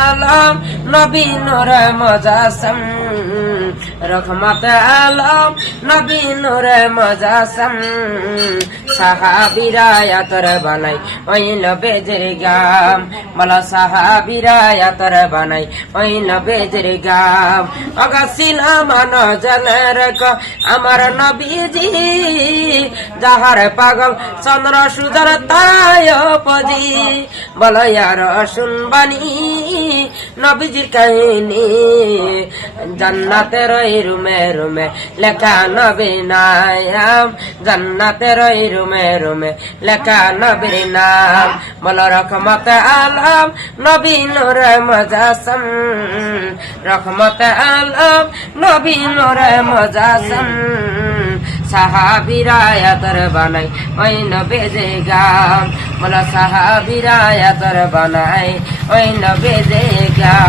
আলম নবী নূরে মুজাসসাম রহমত আলম নবী নূরে মুজাসসাম সাহাবীরা আতর বানাই ওই নবীর গাম বলা সাহাবীরা আতর বানাই ওই নবীর গাম অগসিলা মান জনের কো আমার নবীজি যাহার পাগল চন্দ্র সুদর তায় পজি বলো ইয়ার শুনবানি নবীজির কাহিনী জান্নাতের ওই রুমে রুমে লেখা নবীর নাম জান্নাতের ওই রুমে রুমে লেখা নবীর নাম বলো রহমত আলম নবী নূরে মুজাসসাম রহমত আলম নবী নূরে মুজাসসাম সাহাবীরা আতর বানাই ওই নবীর গাম বলো সাহাবীরা আতর বানাই ওই নবীর গাম।